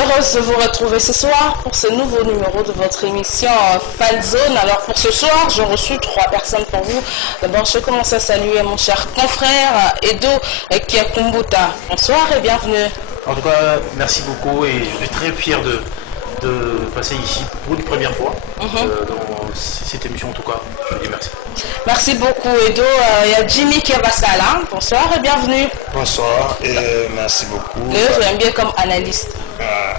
Heureuse de vous retrouver ce soir pour ce nouveau numéro de votre émission Fan Zone. Alors pour ce soir, j'ai reçu 3 personnes pour vous. D'abord, je commence à saluer mon cher confrère Edo Kiakumbuta. Bonsoir et bienvenue. En tout cas, merci beaucoup et je suis très fier de passer ici pour une première fois dans cette émission. En tout cas, je vous dis merci. Merci beaucoup Edo. Il y a Jimmy Kiabasala. Bonsoir et bienvenue. Bonsoir et merci beaucoup. J'aime bien comme analyste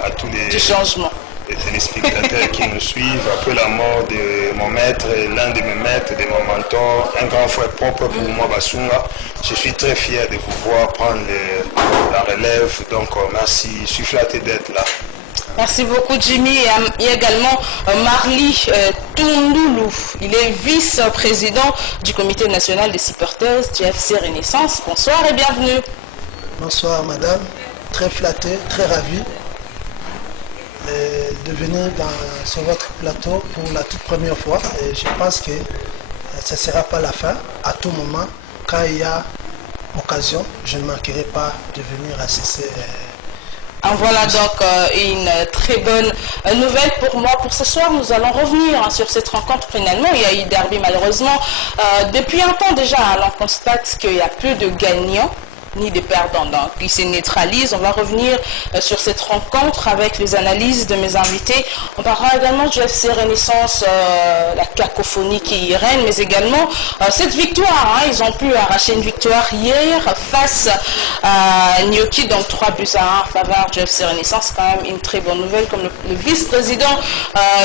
à tous du changement. Les téléspectateurs qui nous suivent après la mort de mon maître, l'un de mes maîtres, de mon mentor, un grand frère propre pour moi, Basunga. Je suis très fier de vous voir prendre la relève. Donc merci, je suis flatté d'être là. Merci beaucoup Jimmy. Et il y a également Marly Toundoulou. Il est vice-président du comité national des supporters du FC Renaissance. Bonsoir et bienvenue. Bonsoir madame, très flatté, très ravi de venir sur votre plateau pour la toute première fois. Et je pense que ce ne sera pas la fin. À tout moment, quand il y a occasion, je ne manquerai pas de venir assister. En voilà donc une très bonne nouvelle pour moi. Pour ce soir, nous allons revenir sur cette rencontre finalement. Il y a eu derby malheureusement. Depuis un temps déjà, on constate qu'il n'y a plus de gagnants ni de perdants. Donc, ils se neutralisent. On va revenir sur cette rencontre avec les analyses de mes invités. On parlera également du FC Renaissance, la cacophonie qui y règne, mais également cette victoire. Ils ont pu arracher une victoire hier face à Nyoki, donc 3-1 en faveur du FC Renaissance. C'est quand même une très bonne nouvelle. Comme le vice-président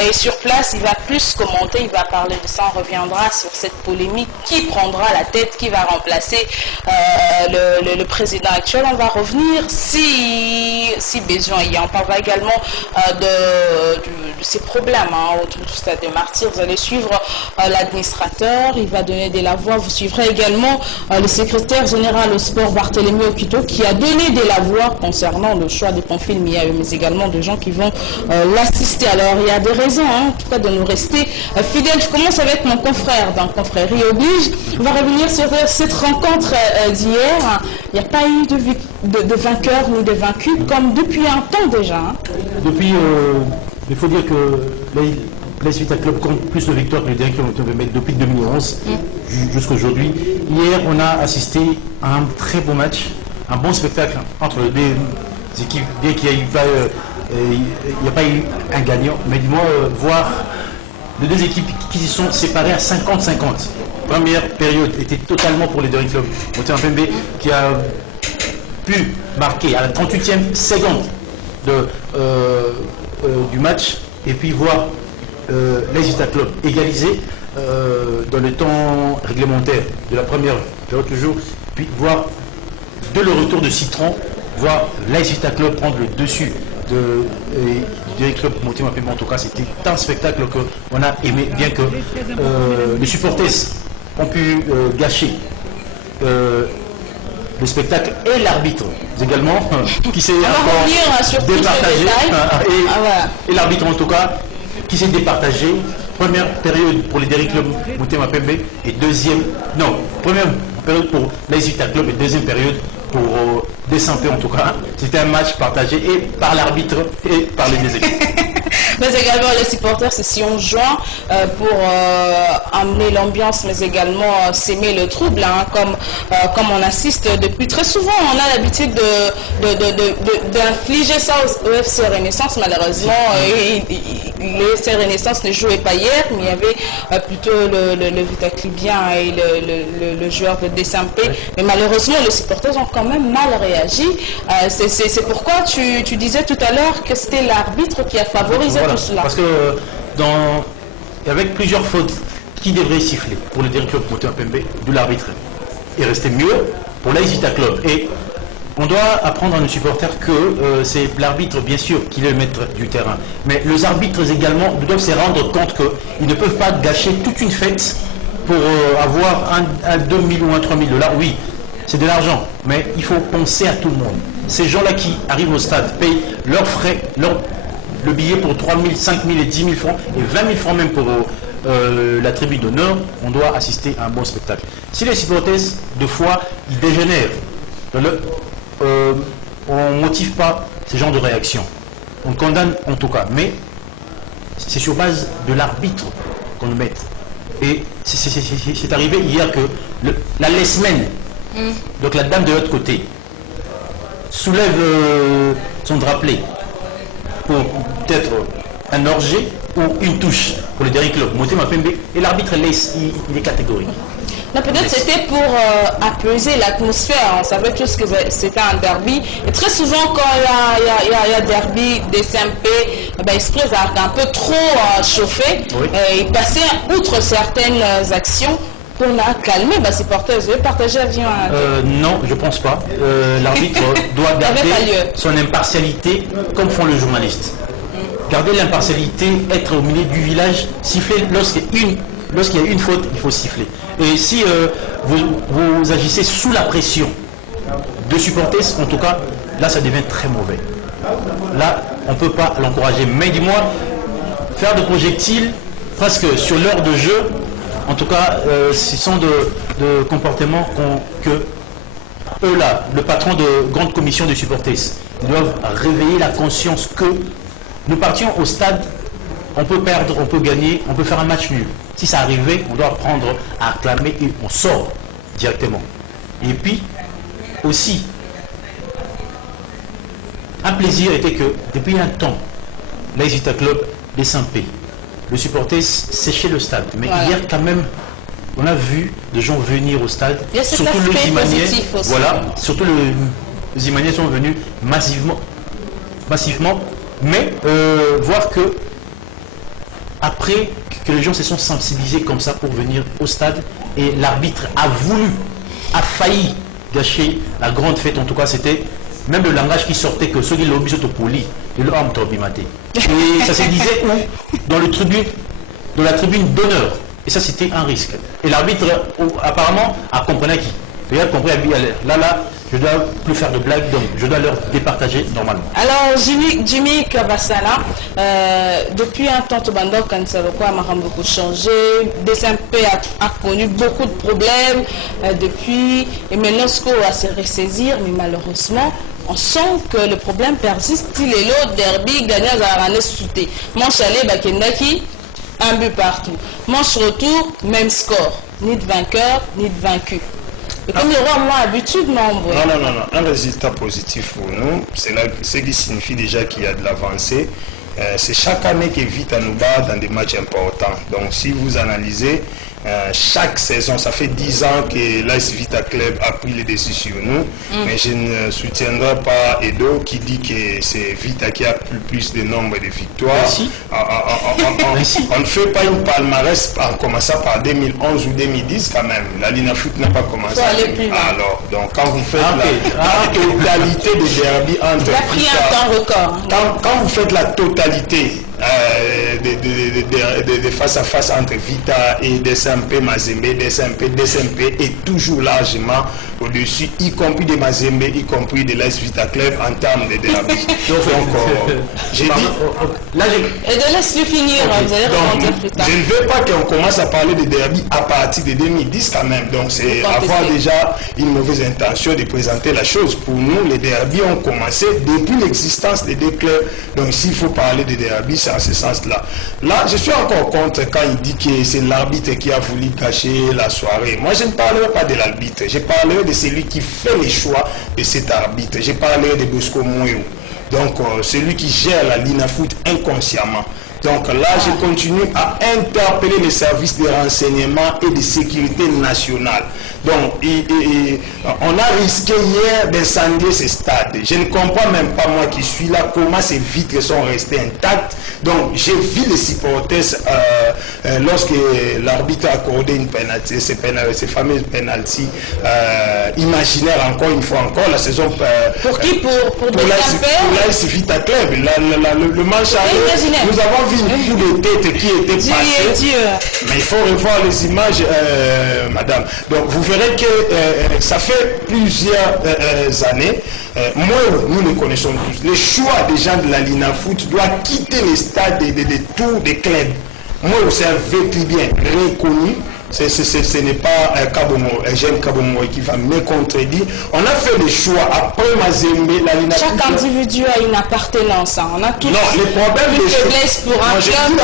est sur place, il va plus commenter, il va parler de ça. On reviendra sur cette polémique. Qui prendra la tête, qui va remplacer le président actuel. On va revenir si besoin il y a. On parlera également de ces problèmes autour du stade des Martyrs. Vous allez suivre l'administrateur, il va donner de la voix. Vous suivrez également le secrétaire général au sport Barthélemy Okito qui a donné de la voix concernant le choix de Pamphile Miayo, mais également de gens qui vont l'assister. Alors il y a des raisons en tout cas de nous rester fidèles. Je commence avec mon confrère dans Confrérie Oblige. On va revenir sur cette rencontre d'hier. Il n'y a pas eu de vainqueur ni de vaincu comme depuis un temps déjà. Depuis, il faut dire que l'AS Vita Club compte plus de victoires que les directeurs ont pu mettre depuis 2011 jusqu'à aujourd'hui. Hier, on a assisté à un très beau match, un bon spectacle entre les deux équipes. Bien qu'il n'y a pas eu un gagnant, mais dis-moi, voir les deux équipes qui se sont séparées à 50-50. Première période était totalement pour les deux clubs. Motema Pembe qui a pu marquer à la 38e seconde du match et puis voir l'AS Vita Club égaliser dans le temps réglementaire de la première période toujours, puis voir dès le retour de Citron, voir l'AS Vita Club prendre le dessus du club Motema Pembe. En tout cas, c'était un spectacle qu'on a aimé, bien que les supporters ont pu gâcher le spectacle et l'arbitre également qui s'est départagé et l'arbitre en tout cas qui s'est départagé. Première période pour les Derrick Club Motema Pembe et première période pour l'AS Vita Club et deuxième période pour Desampé. En tout cas, c'était un match partagé et par l'arbitre et par les deux équipes. Mais également les supporters se sont joints pour amener l'ambiance, mais également s'aimer le trouble, comme on assiste depuis très souvent. On a l'habitude d'infliger ça au FC Renaissance. Malheureusement, le FC Renaissance ne jouait pas hier, mais il y avait plutôt le Vita Clubien et le joueur de Desampé. Mais malheureusement, les supporters ont quand même mal réagi. C'est pourquoi tu disais tout à l'heure que c'était l'arbitre qui a favorisé tout cela. Parce que avec plusieurs fautes qui devraient siffler pour le directeur Motema Pembe, de l'arbitre est resté mieux pour l'AS Vita Club. Et on doit apprendre à nos supporters que c'est l'arbitre, bien sûr, qui est le maître du terrain. Mais les arbitres également doivent se rendre compte qu'ils ne peuvent pas gâcher toute une fête pour avoir un 2 000 ou un 3 000 $. Oui, c'est de l'argent, mais il faut penser à tout le monde. Ces gens-là qui arrivent au stade payent leurs frais, le billet pour 3 000, 5 000 et 10 000 francs et 20 000 francs même pour la tribune d'honneur. On doit assister à un bon spectacle. Si les supporters, de fois, ils dégénèrent, on ne motive pas ce genre de réaction. on condamne en tout cas, mais c'est sur base de l'arbitre qu'on nous met. Et c'est arrivé hier que la Lesmen, donc la dame de l'autre côté, soulève son drapelet pour peut-être un orgé ou une touche pour le dernier club, Motema Pembe, et l'arbitre laisse, il est catégorique. Non, peut-être c'était pour apaiser l'atmosphère. On savait tous que c'était un derby. Et très souvent, quand il y a derby des SMP, Express a un peu trop chauffé et passé outre certaines actions pour calmer les supporters. Vous avez partagé l'avion non, je ne pense pas. L'arbitre doit garder son impartialité comme font les journalistes. Garder l'impartialité, être au milieu du village, siffler lorsqu'il y a une faute, il faut siffler. Et si vous agissez sous la pression de supporter, en tout cas, là ça devient très mauvais. Là, on ne peut pas l'encourager. Mais dis-moi, faire de projectiles presque sur l'heure de jeu, en tout cas, ce sont de comportements que eux là, le patron de grande commission de supporters, ils doivent réveiller la conscience que nous partions au stade, on peut perdre, on peut gagner, on peut faire un match nul. Si ça arrivait, on doit apprendre à acclamer et on sort directement. Et puis, aussi, un plaisir était que, depuis un temps, l'AS Vita Club descendait. Le supporter séchait le stade. Mais hier, quand même, on a vu des gens venir au stade. Surtout les Imaniens. Voilà, surtout les Imaniens sont venus massivement. Mais voir que après que les gens se sont sensibilisés comme ça pour venir au stade et l'arbitre a failli gâcher la grande fête. En tout cas, c'était même le langage qui sortait que ceux qui l'ont mis au poli, de l'homme torbimaté. Et ça se disait où? Dans la tribune d'honneur. Et ça, c'était un risque. Et l'arbitre, apparemment, a compris qui. Il a compris, là, je dois plus faire de blagues, donc je dois leur départager normalement. Alors, Jimmy Kabasala, depuis un temps, Tobando Kansaloko a beaucoup changé. DSMP a connu beaucoup de problèmes depuis. Et maintenant, ce qu'on va se ressaisir, mais malheureusement, on sent que le problème persiste. Il est l'autre derby, gagné à la sauté. Manche aller, Bakendaki, un but partout. Manche retour, même score. Ni de vainqueur, ni de vaincu. Et comme il y aura moins d'habitude, non. Un résultat positif pour nous, c'est ce qui signifie déjà qu'il y a de l'avancée. C'est chaque année que Vita nous bat dans des matchs importants. Donc si vous analysez, chaque saison, ça fait 10 ans que l'AS Vita Club a pris les décisions sur nous, mais je ne soutiendrai pas Edo qui dit que c'est Vita qui a plus de nombre de victoires. On ne fait pas une palmarès en commençant par 2011 ou 2010 quand même. La Lina Foot n'a pas commencé. Alors, donc quand vous faites la totalité des derby entre quand vous faites la totalité de face à face entre Vita et DSMP Mazembe, DSMP est toujours largement au-dessus, y compris de Mazembe, y compris de l'AS Vita Club en termes de derby. Donc, j'ai dit... Et de laisse-le finir, vous allez remonter plus tard. Je ne veux pas qu'on commence à parler de derby à partir de 2010 quand même. Donc, c'est avoir déjà une mauvaise intention de présenter la chose. Pour nous, les derby ont commencé depuis l'existence des deux clubs. Donc, s'il faut parler de derby, c'est en ce sens-là. Là, je suis encore contre quand il dit que c'est l'arbitre qui a voulu cacher la soirée. Moi, je ne parlerai pas de l'arbitre. Je parlerai de celui qui fait les choix de cet arbitre. Je parlerai de Bosco Mouéou. Donc, celui qui gère la Lina Foot inconsciemment. Donc là, je continue à interpeller les services de renseignement et de sécurité nationale. Donc, on a risqué hier d'incendier ce stade. Je ne comprends même pas, moi qui suis là, comment ces vitres sont restées intactes. Donc, j'ai vu les supporters lorsque l'arbitre a accordé une pénalité, ces fameuses pénalties imaginaires, encore une fois, la saison... pour qui? Pour l'AS Vita Club. Le match aller, nous avons vu un coup de tête qui était passé. Mais il faut revoir les images, madame. Donc, vous verrez que ça fait plusieurs années. Moi, nous le connaissons tous. Les choix des gens de la Lina Foot doivent quitter les stades de tours des clubs. Moi, c'est un vécu bien reconnu ce n'est pas un Kabongo, un jeune Kabongo qui va me contredire. On a fait le choix après Mazembe, la Linafoot. Chaque individu a une appartenance. Hein. On a tous non, les problèmes une faiblesse pour un club.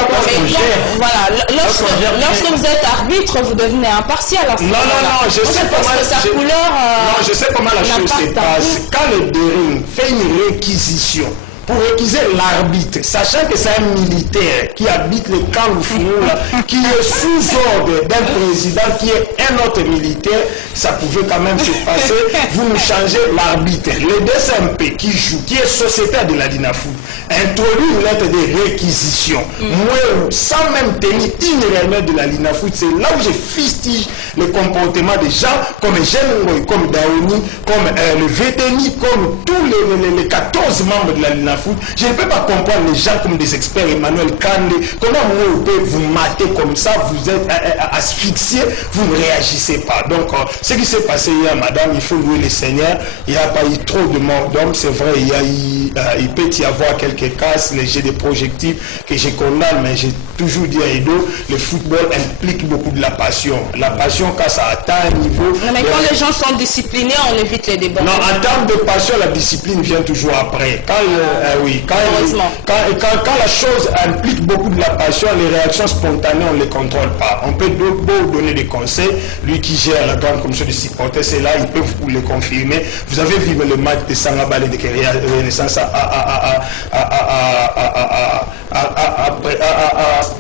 Voilà, lorsque vous êtes arbitre, vous devenez impartial. À ce non, je sais pas mal. Sa couleur. Non, je sais comment la chose se passe. Quand le Dering fait une réquisition pour réquiser l'arbitre, sachant que c'est un militaire qui habite le camp Loufoula, qui est sous ordre d'un président qui est un autre militaire, ça pouvait quand même se passer. Vous nous changez l'arbitre. Le DSMP qui joue, qui est sociétaire de la Linafoot, introduit une lettre de réquisition. Moi, sans même tenir une réunion de la Linafoot, c'est là où je fustige le comportement des gens comme Jean, comme Daouni, comme le VTNI, comme tous les 14 membres de la Linafoot. Je ne peux pas comprendre les gens comme des experts, Emmanuel Kandé. Comment vous pouvez vous mater comme ça, vous êtes asphyxié, vous ne réagissez pas. Donc, ce qui s'est passé hier, madame, il faut louer le Seigneur. Il n'y a pas eu trop de morts d'hommes, c'est vrai, il peut y avoir quelques casses, les jets de projectiles que je condamne, mais j'ai toujours dit à Edo, le football implique beaucoup de la passion. La passion, quand ça atteint un niveau... Non, mais quand les gens sont disciplinés, on évite les débats. Non, en termes de passion, la discipline vient toujours après. Quand la chose implique beaucoup de la passion, les réactions spontanées, on ne les contrôle pas. On peut beau donner des conseils. Lui qui gère la grande commission de supporters, c'est là, il peut vous le confirmer. Vous avez vu le match de Sangabale de Renaissance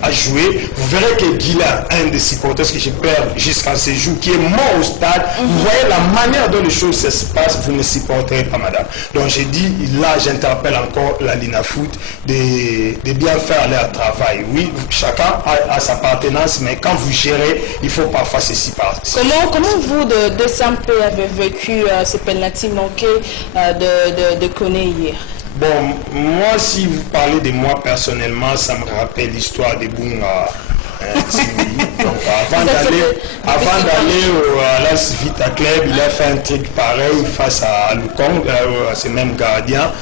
à jouer. Vous verrez que Guila, un des supporters que je perds jusqu'à ce jour, qui est mort au stade, vous voyez la manière dont les choses se passent, vous ne supporterez pas, madame. Donc j'ai dit, là j'interpelle encore la Linafoot de bien faire leur travail. Oui, chacun a sa appartenance, mais quand vous gérez, il faut parfois se séparer. Comment vous, de Sampe, avez vécu ce penalty manqué de Koné hier? Bon, moi, si vous parlez de moi personnellement, ça me rappelle l'histoire de Bunga. Donc, avant d'aller à l'As Vita Club, il a fait un truc pareil face à Lukong, à ce même gardien.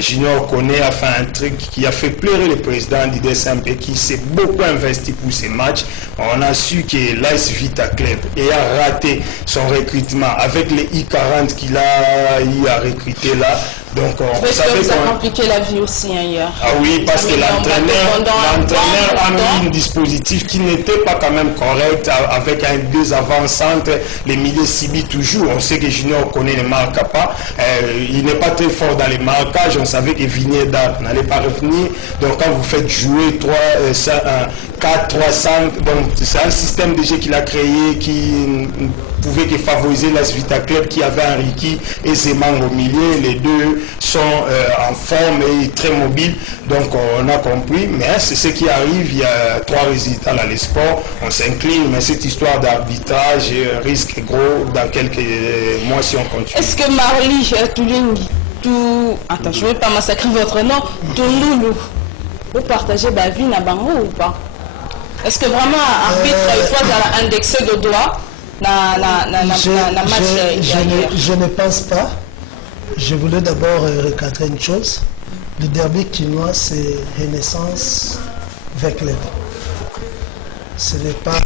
Junior Koné a fait un truc qui a fait pleurer le président du DSMP qui s'est beaucoup investi pour ces matchs. On a su que l'As Vita Club a raté son recrutement avec les I40 qu'il a eu à recruter là. Donc, on savait que ça a compliqué la vie aussi hier. Ah oui, parce que l'entraîneur a mis un dispositif qui n'était pas quand même correct avec deux avant-centres, les milieux Sibi toujours. On sait que Junior Koné ne marque pas. Il n'est pas très fort dans les marquages. On savait que Vignier Dart n'allait pas revenir. Donc quand vous faites jouer 4, 3, 5, c'est un système de jeu qu'il a créé qui pouvait que favoriser l'As Vita Club qui avait un Ricky et Zemang au milieu. Les deux sont en forme et très mobiles. Donc on a compris. Mais c'est ce qui arrive. Il y a 3 résultats dans les sports. On s'incline. Mais cette histoire d'arbitrage risque gros dans quelques mois si on continue. Est-ce que Marly Touling, attends, je ne vais pas massacrer votre nom, Touloulou, vous partagez ma vie na bango ou pas? Est-ce que vraiment arbitre il faut indexer de doigt je ne pense pas. Je voulais d'abord recadrer une chose. Le derby quinois, c'est Renaissance avec les deux. Ce n'est pas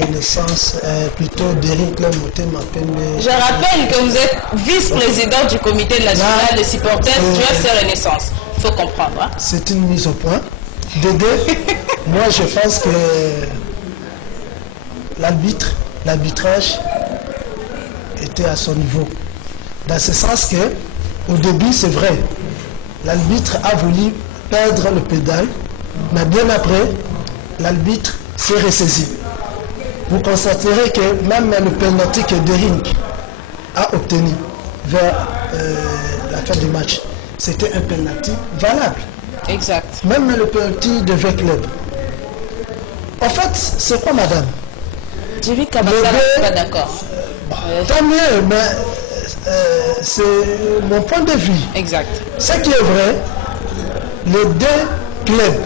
Renaissance, plutôt Dering Club Motema Pembe. Je rappelle que vous êtes vice-président du comité national des supporters du FC Renaissance. Il faut comprendre. Hein? C'est une mise au point. De deux, moi je pense que l'arbitrage était à son niveau. Dans ce sens que, au début, c'est vrai, l'arbitre a voulu perdre le pédale, mais bien après, l'arbitre s'est ressaisi. Vous constaterez que même le penalty que Dering a obtenu vers la fin du match, c'était un penalty valable. Exact. Même le penalty de V-Club. En fait, c'est quoi, madame? Jimmy Kabassa n'est pas d'accord. Tant mieux, mais c'est mon point de vue. Exact. Ce qui est vrai, les deux clubs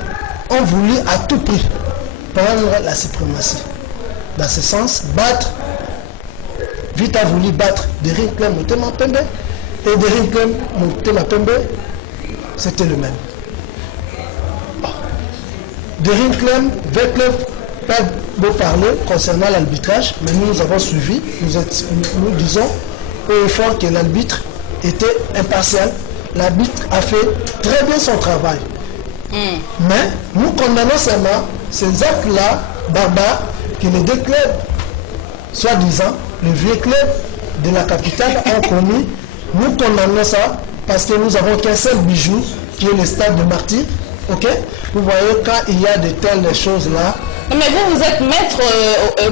ont voulu à tout prix prendre la suprématie. Dans ce sens, battre. Vite a voulu battre Dering Club Motema Pembe et Dering Club Motema Pembe, c'était le même. Dering Club, V-Club pas beau parler concernant l'arbitrage, mais nous avons suivi, nous disons haut et fort que l'arbitre était impartial. L'arbitre a fait très bien son travail. Mais nous condamnons seulement ces actes-là barbares que les deux clubs, soi-disant, le vieux club de la capitale ont commis. Nous condamnons ça parce que nous n'avons qu'un seul bijou qui est le stade de Martyrs. Ok? Vous voyez, quand il y a de telles choses-là. Mais vous êtes maître,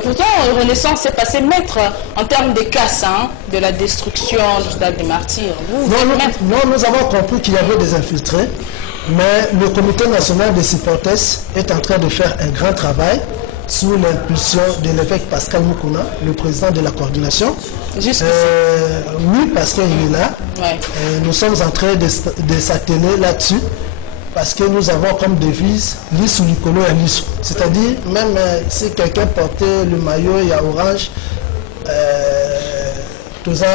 pourtant Renaissance est passé maître en termes des casses, hein, de la destruction du stade des Martyrs. Non, nous avons compris qu'il y avait des infiltrés, mais le comité national des supporters est en train de faire un grand travail sous l'impulsion de l'évêque Pascal Moukouna, le président de la coordination. Oui, parce qu'il est là. Ouais. Nous sommes en train de s'atteler là-dessus. Parce que nous avons comme devise l'issou Nicolo et l'issou. C'est-à-dire, même si quelqu'un portait le maillot et à orange, tout ça,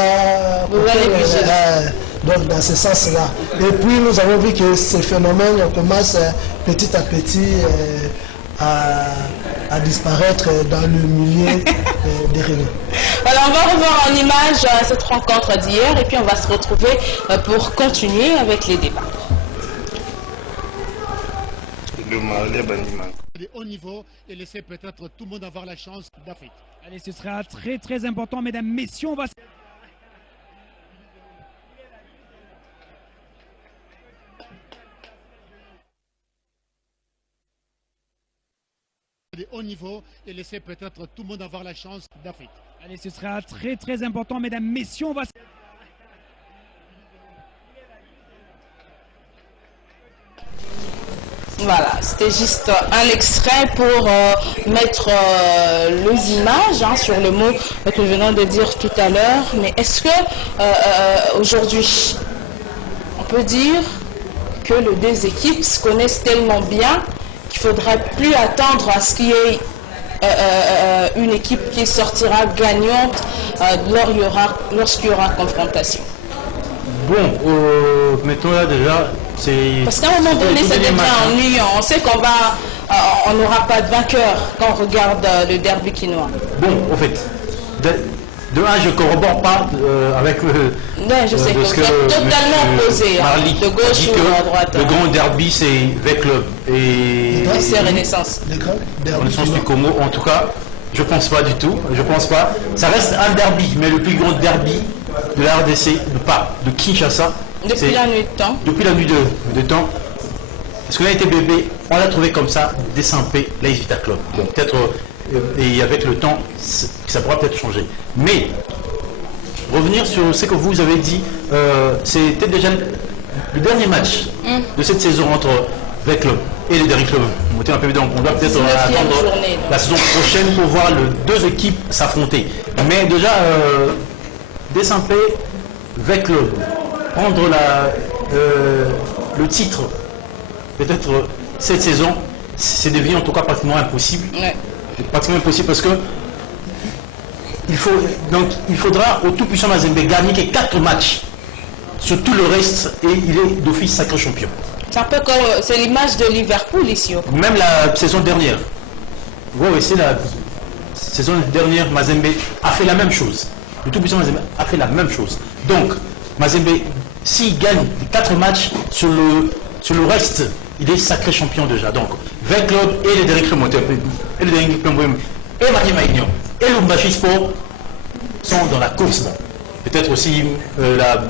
donc dans ce sens-là. Et puis nous avons vu que ces phénomènes commencent petit à petit à disparaître dans le milieu des relais. Voilà, on va revoir en image cette rencontre d'hier et puis on va se retrouver pour continuer avec les débats. De haut niveau et laisser peut-être tout le monde avoir la chance d'Afrique. Allez, ce sera très très important, mesdames, messieurs, on va... De haut niveau et laisser peut-être tout le monde avoir la chance d'Afrique. Allez, ce sera très très important, mesdames, messieurs, on va... Voilà, c'était juste un extrait pour mettre les images sur le mot que nous venons de dire tout à l'heure. Mais est-ce que aujourd'hui, on peut dire que les deux équipes se connaissent tellement bien qu'il ne faudrait plus attendre à ce qu'il y ait une équipe qui sortira gagnante lorsqu'il y aura confrontation? Bon, mettons là déjà, c'est... Parce qu'à un moment donné, ça devient ennuyant. On sait qu'on on n'aura pas de vainqueur quand on regarde le derby quinois. Bon, au fait, de un, je ne corrobore pas avec je sais que vous êtes totalement opposé, de gauche ou à droite. Le grand derby, c'est V-Club et c'est Renaissance. Renaissance du Congo, en tout cas, je ne pense pas du tout. Je pense pas. Ça reste un derby, mais le plus grand derby de la RDC, de Kinshasa. Depuis la nuit de temps. Depuis la nuit de temps. Parce qu'on a été bébé, on l'a trouvé comme ça, décempé, là il Vita Club. Bon, peut-être, et avec le temps, ça pourra peut-être changer. Mais, revenir sur ce que vous avez dit, c'était déjà le dernier match de cette saison entre V Club et les Derrick Club. Donc on doit peut-être attendre la saison prochaine pour voir les deux équipes s'affronter. Mais déjà, décempé, V Club, prendre le titre, peut-être cette saison, c'est devenu en tout cas pratiquement impossible. Ouais. Pratiquement impossible parce que il faudra au tout-puissant Mazembe gagner que 4 matchs sur tout le reste et il est d'office sacré champion. C'est un peu comme c'est l'image de Liverpool ici. Même la saison dernière. Oui, c'est la saison dernière, Mazembe a fait la même chose. Le tout-puissant Mazembe a fait la même chose. Donc, Mazembe, s'il gagne 4 matchs sur le reste, il est sacré champion déjà. Donc, V Club et les Derrick Club et Mani Maignan et Lumbashi Sport sont dans la course. Peut-être aussi la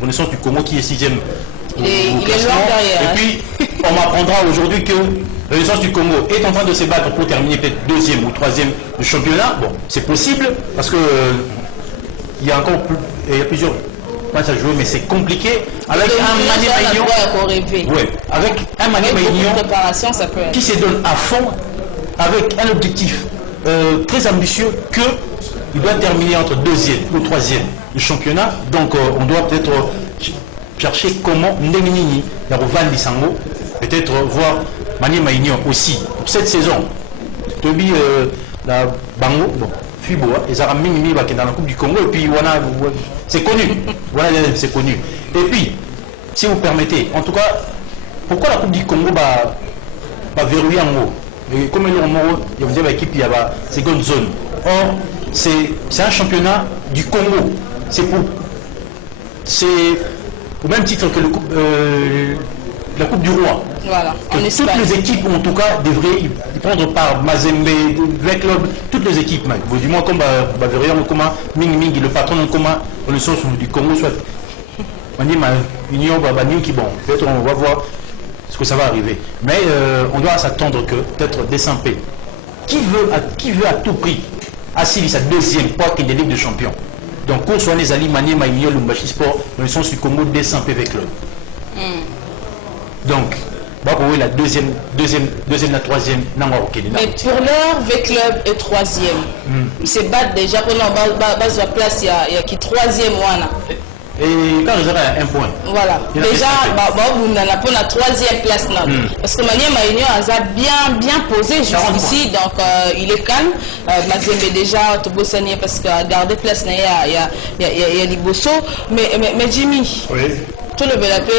Renaissance du Congo qui est 6e. Il est loin derrière. Et puis, on m'apprendra aujourd'hui que la Renaissance du Congo est en train de se battre pour terminer peut-être 2e ou 3e du championnat. Bon, c'est possible parce que il y a encore plusieurs matchs à jouer, mais c'est compliqué. Avec un Mani Maignan, avec un Mani Maignan qui se donne à fond avec un objectif très ambitieux qu'il doit terminer entre 2e ou 3e du championnat. Donc on doit peut-être chercher comment Ndemini, la Van Lisango, peut-être voir Mani Maignan aussi pour cette saison. Tobi la Bango, bon, Fibo, ils ont mis dans la Coupe du Congo et puis voilà, c'est connu. Voilà, c'est connu. Et puis, si vous permettez, en tout cas, pourquoi la Coupe du Congo va verrouiller en haut? Et comme le Moro, il y a une équipe qui a la seconde zone. Or, c'est un championnat du Congo. C'est au même titre que la Coupe du Roi. Voilà, Que toutes les équipes, en tout cas, devraient y prendre part. Mazembe, V-Club, toutes les équipes. Du moins, comme Bavaria, Ming, le patron, dans le sens du Congo, soit Union, qui bon. Peut-être on va voir ce que ça va arriver. Mais on doit s'attendre que, peut-être, Desampé, qui veut à tout prix assurer sa deuxième fois qu'il est Ligue de Champions. Donc, qu'on soit les Ali, Manier, Maïnio, Lumbashi Sport, dans le sens du Congo, Desampé V-Club. Donc, la deuxième, la troisième, non, ok. Mais pour l'heure, V-Club est troisième. Ils se battent déjà pour la place, il y a qui troisième. Et quand ils auraient un point. Voilà. Déjà, vous n'avez pas la troisième place là. Parce que Manier Maïnio a bien posé jusqu'ici, donc il est calme. Mazembe déjà, Tobosanier parce que garder place, il y a Liboso. Mais Jimmy, tout le Belapé,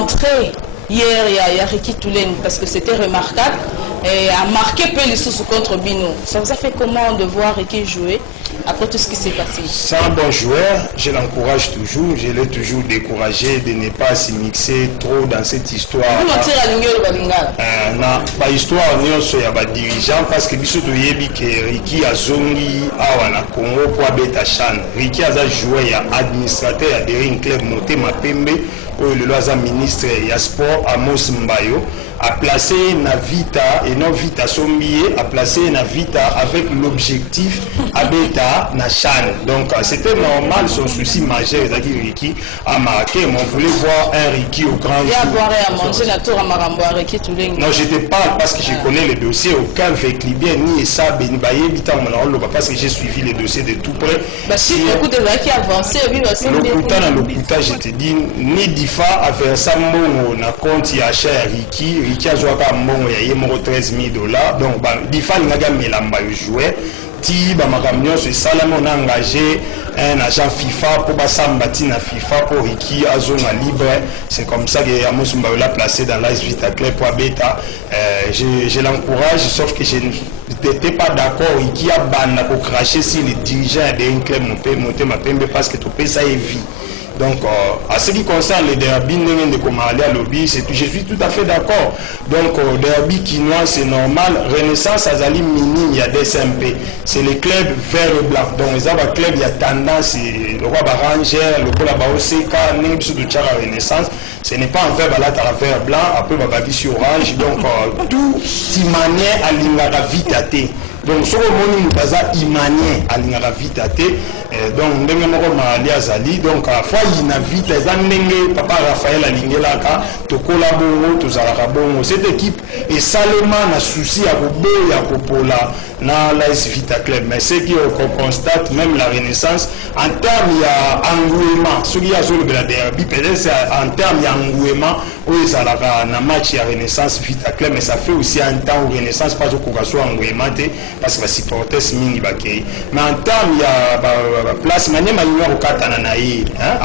entrée. Hier, il y a Ricky Toulen parce que c'était remarquable et a marqué peu les sous contre Bino. Ça vous a fait comment de voir Ricky jouer après tout ce qui s'est passé? C'est un bon joueur, je l'encourage toujours, je l'ai toujours découragé de ne pas s'y mixer trop dans cette histoire. Vous mentir à l'Union non, pas histoire nyonso ya ba dirigeant parce que biso toyebi que Ricky azongi awa na Congo pour abeta chan. Ricky aza joueur ya administrateur ya Dering Club Motema Pembe le loza ministre ya sport Amos Mbayo a placé Navita et non Vita Sombié a placé Navita avec l'objectif abeta na chan. Donc c'était normal, son souci majeur c'est-à-dire Ricky a marqué, mais on voulait voir un Ricky au grand jour. Il y a boire et à manger la tour à Marambo à Ricky Toulen. Non, je te parle parce que je connais le dossier, aucun Veclibien ni Essa Benibaye Bita Monarolo parce que j'ai suivi les dossiers de tout près. Bah si beaucoup de gens qui avancent, l'Okuta, je te dis, ni Difa a versé Mbongo na compte Yacha Ricky a joué à Mbongo ya yemoro $13,000. Donc Difa n'a Melamba joué. Ti Bamakamio se Salamon a engagé un agent FIFA pour Bassambati na FIFA pour Ricky Azona libre. C'est comme ça que Amos Mbayo l'a placé dans l'Ice Vita Club pour Beta. Je l'encourage, sauf que je n'étais pas d'accord. Ricky a ban pour cracher si les dirigeants d'un club monté ma pembe parce que tout ça est vie. Donc, à ce qui concerne les derby de Komali à lobby, je suis tout à fait d'accord. Donc, derby quinois, c'est normal. Renaissance, Azali Mini, il y a des SMP. C'est les clubs vert et blanc. Donc, les clubs, il y a tendance, le roi Baranger, le Kola Baoseka, Nibsu de Tchara Renaissance. Ce n'est pas un vert balat à vert blanc, après Bababi sur orange. Donc, tout Timanier à l'ingara vitate. Donc, ce que nous avons imanien à l'ingara vitate. Donc, ndenge moko maali azali donc fois inavite eza ndenge papa Raphaël alingelaka tokola bongo tozalaka bongo cette équipe esalema na souci ya koboya kopola na l'AS Vita Club. Mais ce qu'on constate même la Renaissance en termes ya engouement soki azolobela derby peut-être c'est en termes ya engouement oyo ezalaka na match ya Renaissance Vita Club. Mais ça fait aussi un temps où Renaissance pas okoka so engouement te parce que basupporters mingi bakei. Mais en termes ya place Maniema Union okatana na ye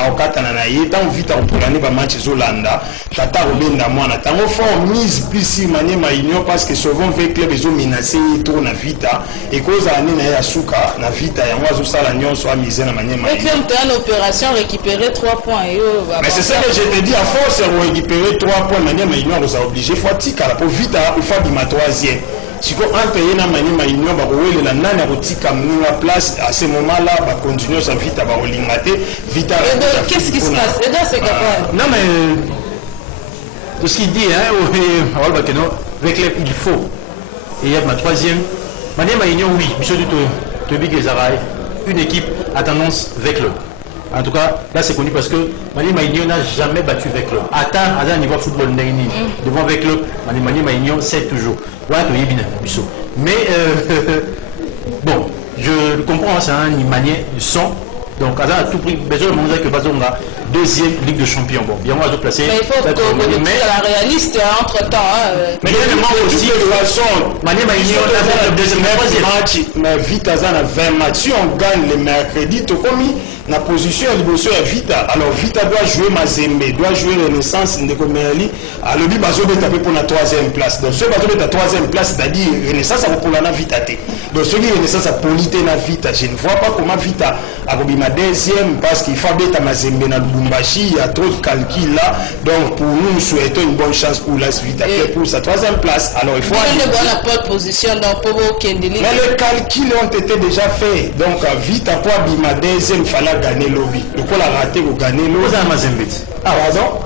okatana na ye tant vite opolani ba match zolanda tata robenda mwana tango fort mise plus Maniema Union parce que souvent avec club ezo menacer tour na vita et cause ani na ya suka na vita ya mwazo sala nyonso a mise na Maniema Union. Et comme une opération récupérer 3 points mais c'est ça que je te dis à force de récupérer 3 points Maniema Union vous a obligé faut tika pour vita il faut bima troisième. Si on a payé na Maniema Union, la nana rotika mouna place à ce moment-là, va continuer sa vie à barolingater. Vita. Qu'est-ce qui se passe? Et là, c'est capable. Non mais tout ce qu'il dit, avec les il faut. Et il y a ma troisième. Maniema Union, oui, monsieur du Tobi Gezaray, une équipe à tendance avec le. En tout cas, là c'est connu parce que Maniema Union n'a jamais battu avec club. À un niveau football devant avec club, Maniema Union c'est toujours. Mais bon, je comprends, c'est un manière du son. Donc, à tout prix, besoin de montrer que Bazonga, deuxième Ligue de Champions. Bon, bien, on va se placer. Mais il faut que la réaliste entre temps. Mais aussi, de toute façon, Maniema Union a le deuxième match, mais vite à 20 matchs. Si on gagne le mercredi, tu commis. la position à l'évolution à Vita. Alors Vita doit jouer Mazembe, doit jouer Renaissance, Ndeko Merli. Alors lui, Bazo est tapé pour la 3e place. Donc ce Bazo est à 3e place, c'est-à-dire Renaissance a pour la Vita. Donc ce qui est Renaissance a polité na Vita. Je ne vois pas comment Vita a pour ma 2e parce qu'il faut être à Mazembe na Lubumbashi. Il y a trop de calculs là. Donc pour nous, nous souhaitons une bonne chance pour la Vita pour sa 3e place. Alors il faut. Pas de position dans Pobo Kendeli. Mais les calculs ont été déjà faits. Donc Vita pour Bima 2e, il fallait gagner lobby. Le coup a raté pour gagner lobby. Vous avez Mazembe. Ah pardon.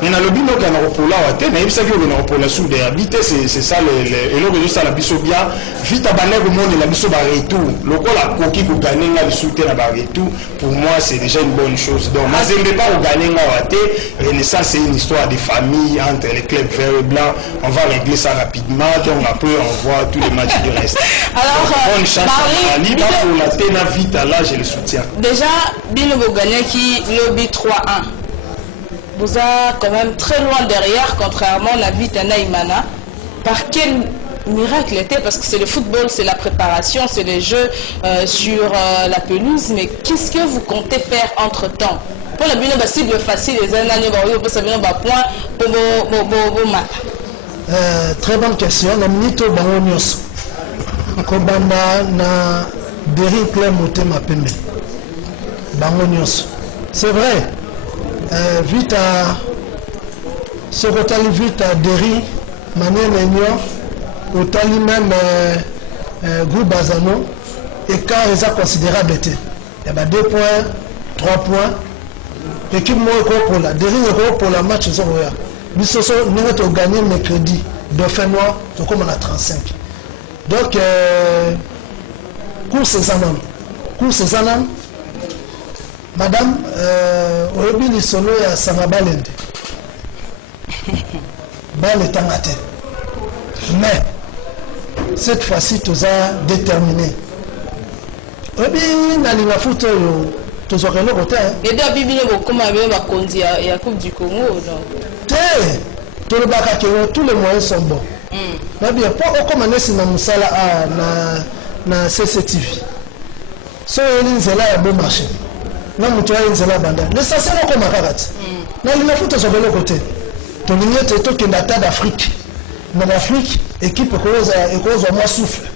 Mais dans le lobby, nous avons pour la hôtel, mais il s'agit de pour la sous des habités, c'est ça et l'autre juste à la biso bien. Vite à banner au monde la biso barretou. Le coup la coquille pour gagner la soutien à barretou. Pour moi, c'est déjà une bonne chose. Donc, Mazembe pas au gagner la hôtel. Renaissance, c'est une histoire de famille entre les clubs verts et blancs. On va régler ça rapidement. Donc après, on voit tous les matchs du reste. Alors, donc, bonne chance à Mali. Pour la Tena Vita, là, je le soutiens. Déjà, Bino Bogane qui lobby 3-1. Vous êtes quand même très loin derrière, contrairement à la Vitana Imana. Par quel miracle était? Parce que c'est le football, c'est la préparation, c'est les jeux sur la pelouse. Mais qu'est-ce que vous comptez faire entre-temps? Pour la Bino, cible facile, les années, pour ça, point pour très bonne question. La minute Bangonios. Kobanda na Deri Clem Motema Pembe. Bangonios. C'est vrai. Vite à ce côté vite à Deri, Manuel Agnon, au tali même groupe Bazano, et quand ils ont considérable été. Il y a 2 points, 3 points. L'équipe moi pour la Deri est pour la match ils ont ouvert. Nous avons gagné mercredi, Dauphin Noir, donc comme on a 35. Donc course ces années. Madame, au début du solo, il y a Samabalende. Bal est en matin. Mais, cette fois-ci, tu as déterminé. Au début, il y a une photo, tu as un côté. Et deux Bibi, comment il y a la Coupe du Congo. Tous les moyens sont bons. Mais bien, pas comme on est dans Moussala na CCTV. So, il y a un bon marché. Na mutu ayenzela banda l'essentiel ko makakati na il faut sur le côté ton ligne est to kenda ta d'Afrique mais l'Afrique équipe cause moi souffle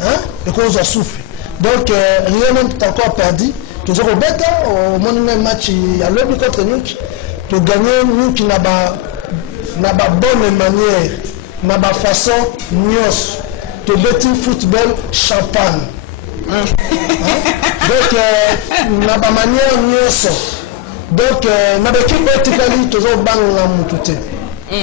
hein et cause souffle donc rien n'est encore perdu toujours au bête au monde match à l'autre contre nous to gagner nous qui n'a pas bonne manière n'a pas façon nios to betting football champagne donc na ba manière nyonso donc na ba équipe vertically toujours banga mutute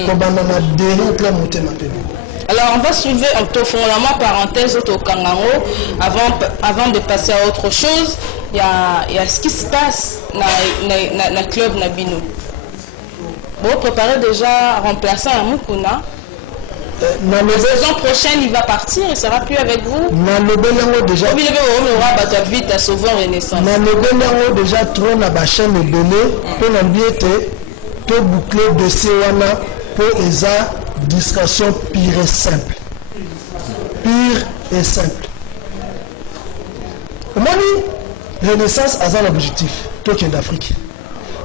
ko banda na Deri Clem Motema Pembe. Alors on va suivre un peu fondamentalement parenthèse au Kangango avant de passer à autre chose. Il y a ce qui se passe dans le club Nabino. Vous préparez déjà remplaçant à Mukuna. La saison prochaine, il va partir, il ne sera plus avec vous. Déjà. Vite à sauver Renaissance. Déjà trop na ba chaîne de données pour l'ambiente to boucler de Sewana pour les discussion pire et simple. Pire et simple. Moi, Renaissance a un objectif, token d'Afrique.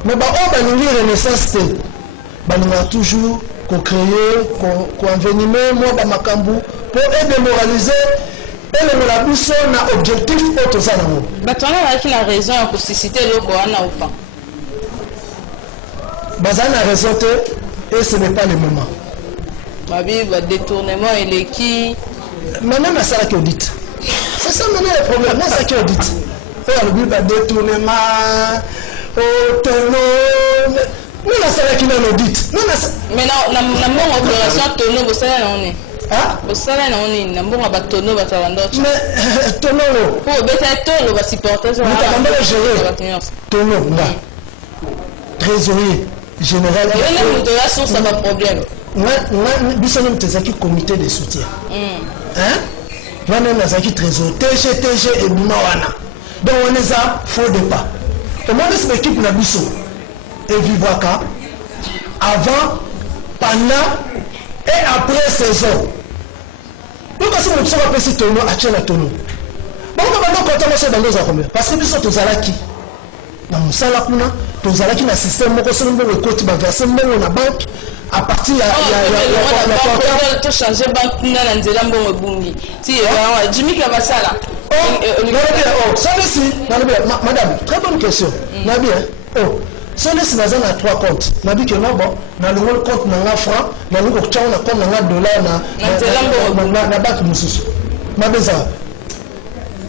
Mais bah on va Renaissance bah nous a toujours qu'on crée, qu'on envenimer, moi dans ma cambou, pour démoraliser et le labusson a objectif pour tout ça. Bah tu as la raison pour susciter le Corana ou pas? Bah ça a raison et ce n'est pas le moment. Bah oui, bah détournement et les qui. Mais même à ça qui audite. C'est ça maintenant le problème, c'est ça qui audite. Oh le but bah détournement, au tonneau. Nous, la salle qui nous dit. Mais non, la opération tonneau, vous savez, on est. Ah? Vous savez, on est. Nous avons un tonneau, mais tonneau. Pour bêter tonneau, va supporter ça. Nous avons gérer. Tonneau, là. Trésorier général. Et là, la source, ça va problème. Nous sommes un comité de soutien. Hein? Nous sommes un trésor. TG et Mouawana. Donc, on est à faux départ. Au moins, cette équipe n'a pas et Vivaka avant, pendant et après saison. Donc, si on ne pas si tonneau, à Tchèque tonneau. Bon, on va donc compter dans nos combien. Parce que nous sommes tous à la qui. na mosala kuna tozalaki na système moko soki mbongo ekoti baverse mbongo na banque à partir ya to changer banque kuna na nzela mbongo ebungi si Jimmy Kabasala madame très bonne question na bien solesi naza na 3 comptes nabi ke non bon na longolo compte na nga franc na longo kotiango na compte na nga dollar na banque mosusu mabeza.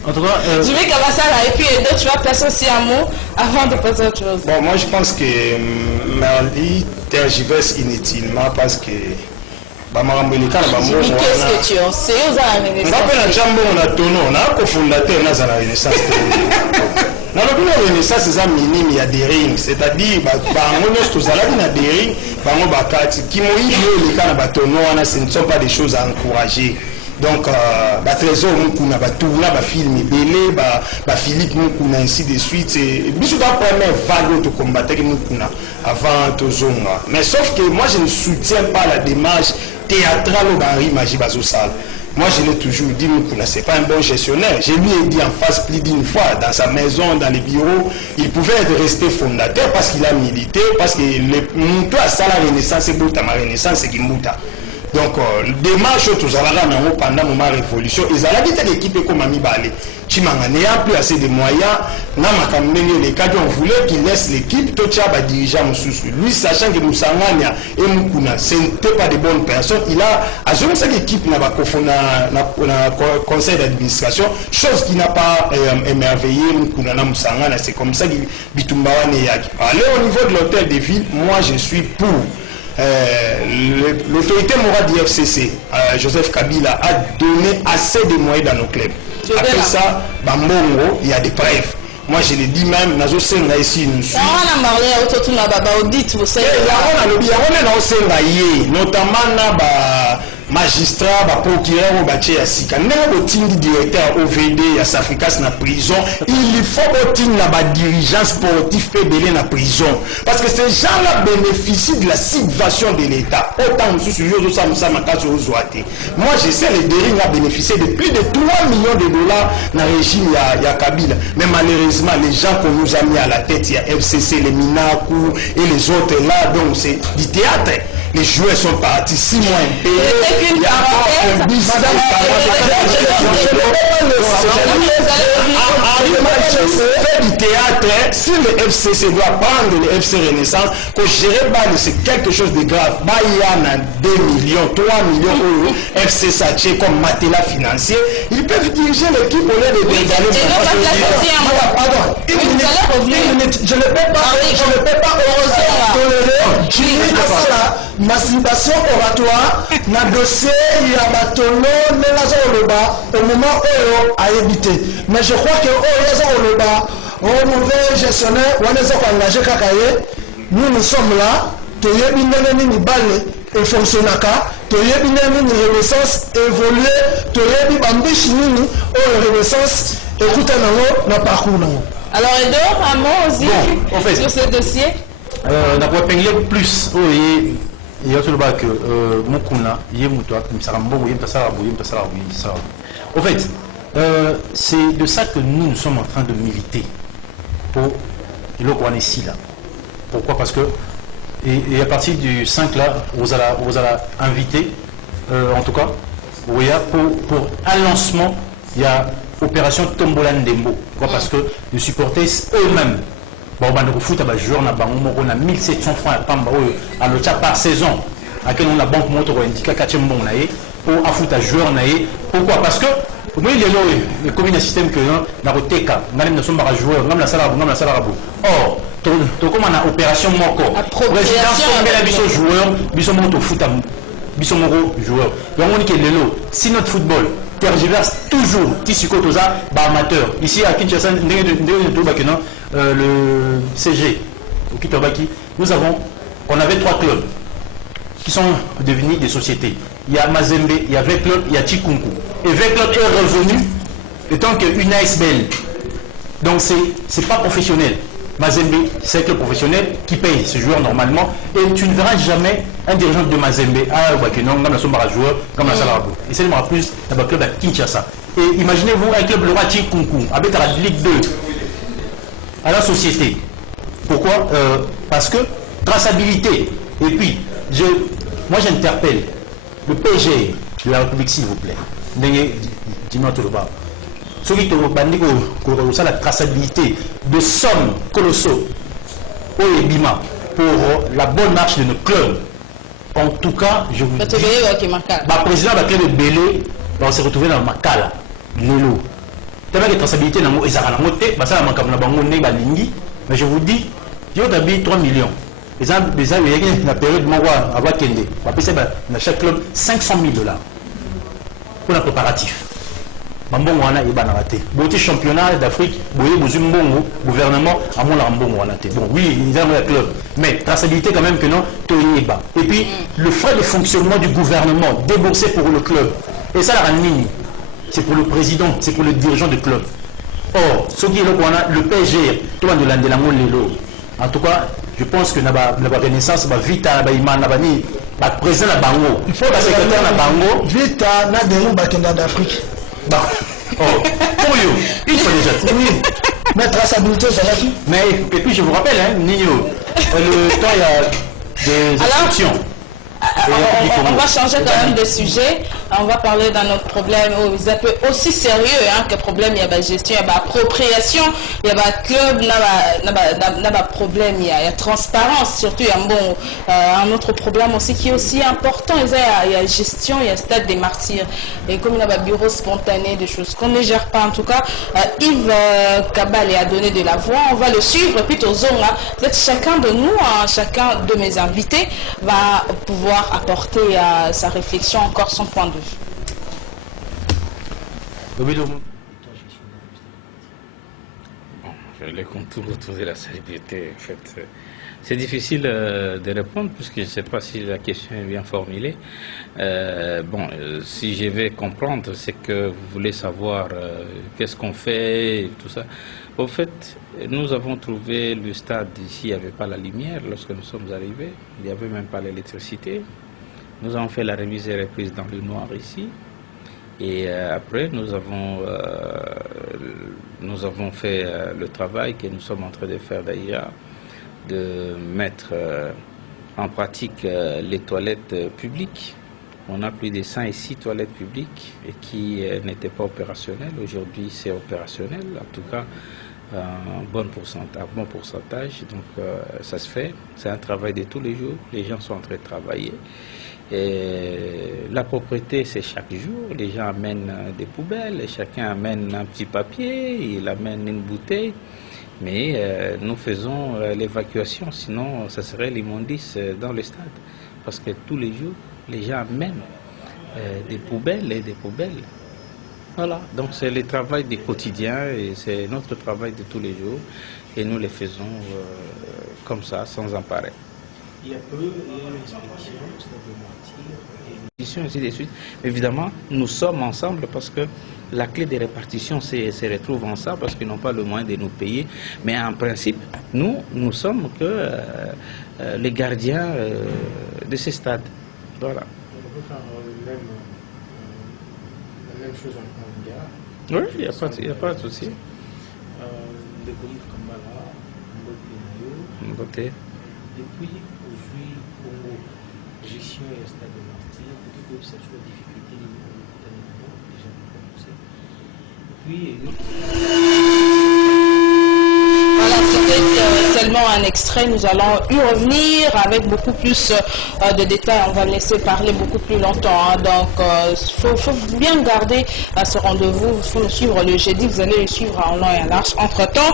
En tout cas, Jimmy Kabasala, et puis tu vas placer aussi un mot avant de passer à autre chose. Bon, moi je pense que Merli tergiverse inutilement parce que Qu'est-ce que tu en sais aux Renaissance? on a tono, on a cofondateur dans la Renaissance. Dans la Renaissance, c'est un minime, il y a des rings, c'est-à-dire, ce ne sont pas des choses à encourager. Donc, trésor mukuna batuna ba film belé ba Philippe mukuna ainsi de suite et biso da première vague de combattre mukuna avant tozonga. Mais sauf que moi je ne soutiens pas la démarche théâtrale au Henri Magie Bazosal. Moi je l'ai toujours dit, mukuna c'est pas un bon gestionnaire. Je lui ai dit en face plus d'une fois dans sa maison, dans les bureaux, il pouvait être resté fondateur parce qu'il a milité, parce que le muto a ça la Renaissance c'est Bouta ma Renaissance c'est Kimbuta. Donc, démarche pendant le moment révolution, ils ont dit l'équipe comme Ami Balé. Chimanga n'a plus assez de moyens. Les cadres on voulait qu'il laisse l'équipe, tout ça va diriger lui, sachant que Moussangania et Mukuna, ce n'étaient pas de bonnes personnes. Il a assuré que l'équipe n'a pas confondu le conseil d'administration, chose qui n'a pas émerveillé Mukuna Moussangana. C'est comme ça que Bitumbawa Neyaki. Alors, au niveau de l'hôtel de ville, moi je suis pour. L'autorité morale du FCC, Joseph Kabila, a donné assez de moyens dans nos clubs. Après ça, Bambongo, il y a des preuves. Moi je l'ai dit même, Nazo Senga ici, nous sommes. Notamment magistrat, procureur, directeur OVD, à Safricas na prison. Il faut que la dirigeance sportive peut la prison. Parce que ces gens-là bénéficient de la subvention de l'État. Autant moi, je sais, les dérives ont bénéficié de plus de 3 millions de dollars dans le régime de Kabila. Mais malheureusement, les gens qu'on nous a mis à la tête, il y a FCC, les Minakou et les autres là, donc c'est du théâtre. Les joueurs sont partis 6 mois impayés. Il y a un bis. Fait du théâtre, si le FCC doit prendre le FC Renaissance, que gérer c'est quelque chose de grave. Il y a 2 millions, 3 millions d'euros, FC Saché comme matelas financier, ils peuvent diriger l'équipe au lieu de pardon, une minute, je ne peux pas masturbation oratoire na dossier ya batono nelaza oloba au moment où a évité. Mais je crois que laza oloba au mauvais gestionnaire on est engagé kakaye. Nous sommes là toyebi ndenge ni balle et fonctionnaka toyebi ndenge ni Renaissance évoluer toyebi bambishi nini au Renaissance écoute na parcours nango. Alors Edouard, un mot aussi en fait, sur ce dossier. On a épinglé plus il y a tout le bas que Mukuna, en fait, c'est de ça que nous sommes en train de militer pour le Kouanessi là. Pourquoi? Parce que et à partir du 5 là, vous allez inviter, en tout cas, pour un lancement, il y a opération Tombola Ndembo. Pourquoi? Parce que les supporters eux-mêmes. Bon, on foot à joueur on a 1700 francs à le par saison. À quel on a banque montre indiqué pour foot à joueur. Pourquoi? Parce que moi il est là, il y a un système que dans le TK, nous sommes pas joueurs, nous sommes la salle. Or, comme on a opération Moko, présidence on met la biso joueur, biso monte au foot à biso moro joueur. Donc on dit que si notre football tergiverse toujours Tissiko Toza, amateur. Ici à Kinshasa, le CG, au Kitobaki, on avait 3 clubs qui sont devenus des sociétés. Il y a Mazembe, il y a V-Club, il y a Chikunku. Et V-Club est revenu étant qu'une ASBL. Donc c'est pas professionnel. Mazembe, c'est un club professionnel qui paye ce joueur normalement. Et tu ne verras jamais un dirigeant de Mazembe, comme la Sombara joueur, comme la Salarabo. Et c'est le plus un club à Kinshasa. Et imaginez-vous un club le roi Chikunku, avec la Ligue 2, à la société. Pourquoi? Parce que traçabilité. Et puis, moi j'interpelle le PG de la République, s'il vous plaît. Dis-moi tout le bas. Ceux qui ont la traçabilité de sommes colossaux au Bima pour la bonne marche de nos clubs. En tout cas, je vous dis, le président va créer le Bélé, on s'est retrouvé dans le Makala, Lelo. Tellement de traçabilité dans le Ezara, mais je vous dis, il y a 3 millions. Les gens, la période de Mawa, à Wakende, on va payer dans chaque club 500 000 $. Pour un préparatif. Mambongo wana yeba na raté. Beauté championnat d'Afrique, boye bozumbo gouvernement à mon lambongo wana té. Bon oui, ils ont un club, mais traçabilité quand même que non, toyeba. Et puis le frais de fonctionnement du gouvernement déboursé pour le club. Et ça la ranini, c'est pour le président, c'est pour le dirigeant du club. Or, ce qui est le PSG, tout le monde de la lelo. En tout cas, je pense que la renaissance va vite à la président la bango. Il faut la secrétaire la bango. Vite à la d'Afrique. Bon. Oh, pour you, il faut déjà. Oui, mais traçabilité, ça va qui? Mais, et puis je vous rappelle, hein, Nino, le temps il y a des instructions. On va changer quand même de sujet. On va parler d'un autre problème aussi sérieux que problème. Il y a la gestion, il y a l'appropriation, il y a le club, il y a problème, il y a transparence. Surtout, il y a un autre problème aussi qui est aussi important. Il y a la gestion, il y a le stade des martyrs. Et comme il y a un bureau spontané, des choses qu'on ne gère pas en tout cas, Yves Kabale a donné de la voix. On va le suivre. Et puis, chacun de nous, chacun de mes invités va pouvoir apporter à sa réflexion encore son point de vue. Les contours autour de la célébrité, en fait, c'est difficile de répondre puisque je ne sais pas si la question est bien formulée. Si je vais comprendre, c'est que vous voulez savoir qu'est-ce qu'on fait et tout ça. Au fait, nous avons trouvé le stade ici, il n'y avait pas la lumière lorsque nous sommes arrivés, il n'y avait même pas l'électricité. Nous avons fait la remise et reprise dans le noir ici. Et après, nous avons fait le travail que nous sommes en train de faire d'ailleurs, de mettre en pratique les toilettes publiques. On a plus de 106 toilettes publiques et qui n'étaient pas opérationnelles. Aujourd'hui, c'est opérationnel, en tout cas un bon pourcentage. Donc ça se fait, c'est un travail de tous les jours, les gens sont en train de travailler. Et la propreté, c'est chaque jour. Les gens amènent des poubelles, chacun amène un petit papier, il amène une bouteille. Mais nous faisons l'évacuation, sinon ça serait l'immondice dans le stade. Parce que tous les jours, les gens amènent des poubelles et des poubelles. Voilà, donc c'est le travail du quotidien et c'est notre travail de tous les jours. Et nous les faisons comme ça, sans en pareil. Il y a peu l'inspection, ainsi de suite. Évidemment, nous sommes ensemble parce que la clé de répartition se retrouve en ça, parce qu'ils n'ont pas le moyen de nous payer. Mais en principe, nous sommes que les gardiens de ces stades. Voilà. On peut faire la même chose en Gare. Oui, il n'y a pas de souci. Les Bolif Kambala, Mbote. Depuis aujourd'hui, Congo, gestion et stade de martyr, peut-être que ça soit difficulté déjà. Voilà, c'était seulement un extrait. Nous allons y revenir avec beaucoup plus de détails. On va laisser parler beaucoup plus longtemps. Donc, il faut bien garder ce rendez-vous. Il faut le suivre le jeudi. Vous allez le suivre en long et en large. Entre-temps,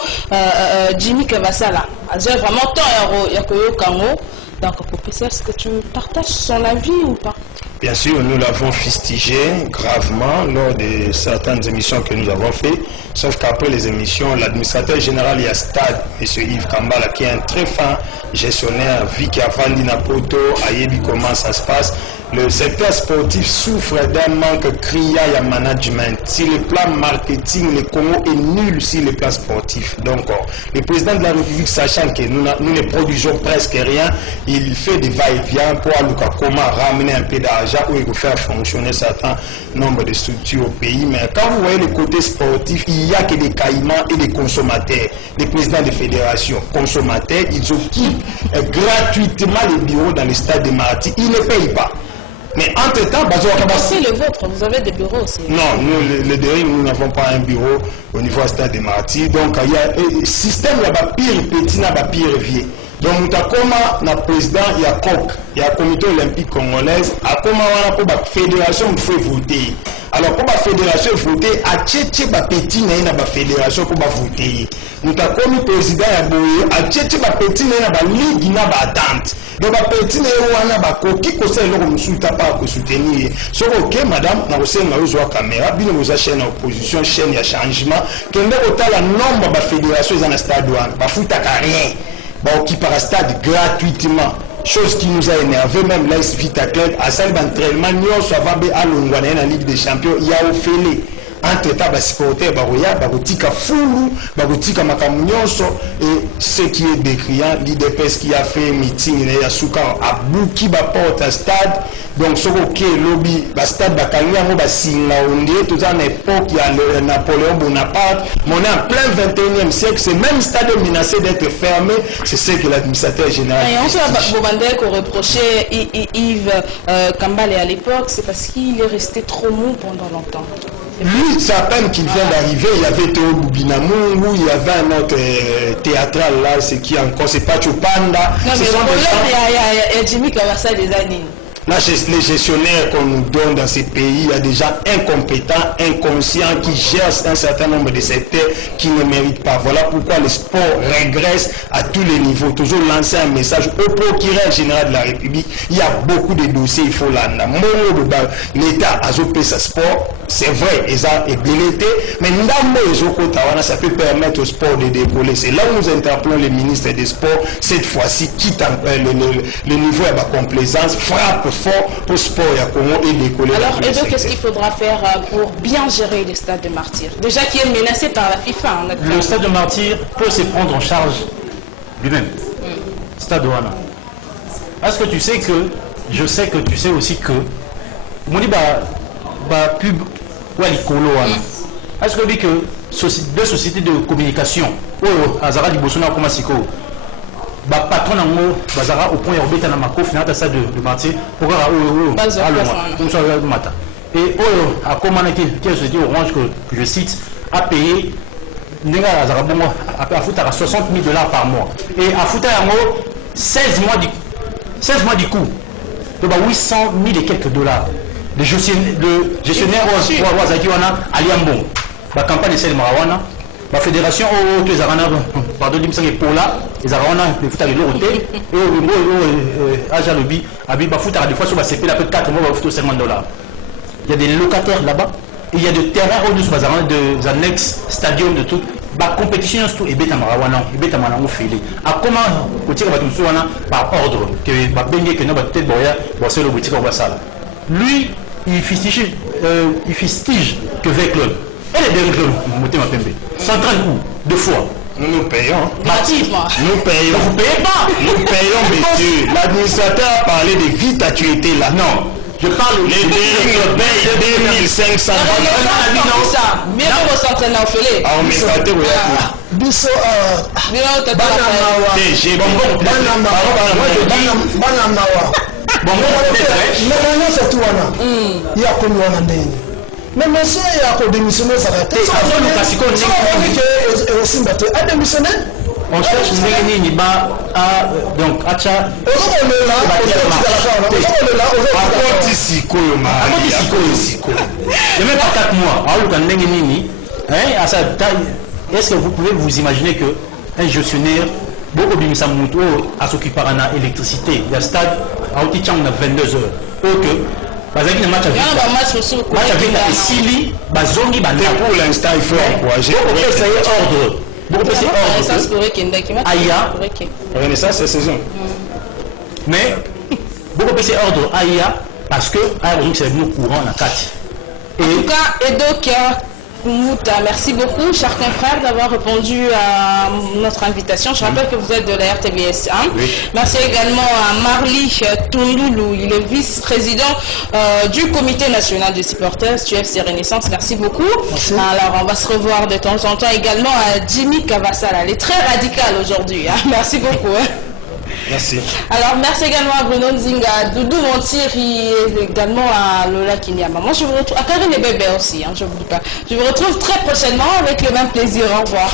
Jimmy Kavasala, j'ai vraiment temps, Yakoyo Kango. Donc, est-ce que tu partages son avis ou pas? Bien sûr, nous l'avons fustigé gravement lors de certaines émissions que nous avons faites. Sauf qu'après les émissions, l'administrateur général il y a Stade, M. Yves Kambala, qui est un très fin gestionnaire, Vicky Avandi Napoto, Ayebi comment ça se passe. le secteur sportif souffre d'un manque criant de management. Sur le plan marketing, le Congo est nul sur le plan sportif. Donc, le président de la République, sachant que nous ne produisons presque rien, il fait des va-et-vient pour comment ramener un peu d'argent ou il faut faire fonctionner un certain nombre de structures au pays. Mais quand vous voyez le côté sportif, il n'y a que des caïmans et des consommateurs. Les présidents des fédérations consommateurs, ils occupent gratuitement les bureaux dans les stades de Martyrs. Ils ne payent pas. Mais entre-temps, c'est le vôtre, vous avez des bureaux aussi. Non, nous, le DERI, nous n'avons pas un bureau au niveau du stade des Martyrs. Donc, il y a un système, il y a pire petit, il y a pire vieux. Donc, nous avons un président, il y a COC, il y a le comité olympique congolais, à comment on a la fédération, il faut voter. Alors, pour la fédération voter, à tchétché petit, il y a la fédération pour voter. Nous avons le président, à tchétché petit, il y a la ligue, il y a la attente. Donc, petit, il y a la qui conseille le soutenir pas soutenir. So, ok, madame, nous avons une caméra, bien nous avons chaîne opposition, chaîne de changement, qui est le nombre de fédérations dans le stade douane, pas foutre à rien. Qui par stade gratuitement, chose qui nous a énervé, même là, Vita Club, à salle d'entraînement, nous avons à l'Ongwana, la Ligue des Champions, il y a Ophélie. Entre-temps, les supporters, Barotika Foulou, Barotika Makamunyoso, et ce qui est décriant, l'IDPS qui a fait meeting, il y a Soukar, à Bouki, porte un stade, donc ce qui est lobby, le stade Bakania, tout ça, à l'époque, il y a le Napoléon Bonaparte, mais on est en plein 21e siècle, ce même stade est menacé d'être fermé, c'est ce que l'administrateur général. Et on peut Bobandek reprocher Yves Kambale à l'époque, c'est parce qu'il est resté trop mou pendant longtemps. Lui, c'est à peine qu'il vient d'arriver, il y avait Théo Boubinamou, il y avait un autre théâtral là, c'est qui encore, c'est pas Chopanda. Non, mais il y a Jimmy Kawasa des années. Là, les gestionnaires qu'on nous donne dans ces pays, il y a des gens incompétents, inconscients, qui gèrent un certain nombre de secteurs qui ne méritent pas. Voilà pourquoi le sport régresse à tous les niveaux. Toujours lancer un message au procureur général de la République. Il y a beaucoup de dossiers, il faut l'État a fait ce sport, c'est vrai, il est blindé, mais ça peut permettre au sport de décoller. C'est là où nous interpellons le ministre des Sports, cette fois-ci, quitte le niveau de la complaisance, frappe fort pour le sport et décoller. Alors, Edo, qu'est-ce qu'il faudra faire pour bien gérer le stade de Martyrs? Déjà qui est menacé par la FIFA. Le stade de Martyrs peut se prendre en charge lui-même. Stade Douana. Est-ce que tu sais que, je sais que tu sais aussi que, on dit pub ou est-ce que dit que deux sociétés de communication, Azara di Bosona comme Siko, patron nango bazara au point orbita na makofi na ça de Martyrs pour mata et a commandé qui se dit Orange que je cite a payé nenga azara bongo a foutre à 60 000 $ par mois et a foutre yango 16 mois du coup donc 800 000 et quelques dollars. Le gestionnaire Wazakiwana Aliambon la campagne de Sel Marawana la fédération les arana pardon dimsange pola les arana les futa de l'oroté et au aja lobby abi ba futa des fois sur ba CP la peut 4 mois ba futa 50 $. Il y a des locataires là-bas et il y a des terrains au dessus bazarana des annexes stadium de tout ba compétition tout et beta marawana et beta manango filé a comment au tire ba tout wana par ordre que ba bengue que no ba tête boya ba c'est le boutique on va ça lui il fustige que avec club. Elle est derrière le s'entraîne où? 2 fois. Nous payons. Gratuitement. Nous payons. Vous ne payez pas. Nous payons, messieurs. L'administrateur a parlé de vite à tu étais là. Non. Je parle les 2500 $. Mieux que vous s'entraînez au filet. Ah, on met pas de Biso mais monsieur il a démissionné ça va démissionné on cherche nini ba donc acha il même pas 4 mois est-ce que vous pouvez vous imaginer que un gestionnaire beaucoup de Misamuto à s'occuper par l'électricité il y a stade à Otichang on a 22 heures ok bazaki na match avec Sili bazongi banda pour l'instant il faut encourager beaucoup de ordre Aya Renaissance cette saison mais beaucoup de ordre Aya parce que c'est venu au courant la 4. En tout cas, Edo Kia Mouta, merci beaucoup, chers confrères, d'avoir répondu à notre invitation. Je rappelle que vous êtes de la RTBS 1. Oui. Merci également à Marly Tundoulou, il est vice-président du comité national des supporters du FC Renaissance. Merci beaucoup. Merci. Alors, on va se revoir de temps en temps également à Jimmy Kavassala. Elle est très radicale aujourd'hui. Hein. Merci beaucoup. Hein. Merci. Alors, merci également à Bruno Nzinga, Doudou Montiri et également à Lola Kinyama. Moi, je vous retrouve à Karine et Bébé aussi, hein, je ne vous dis pas. Je vous retrouve très prochainement avec le même plaisir. Au revoir.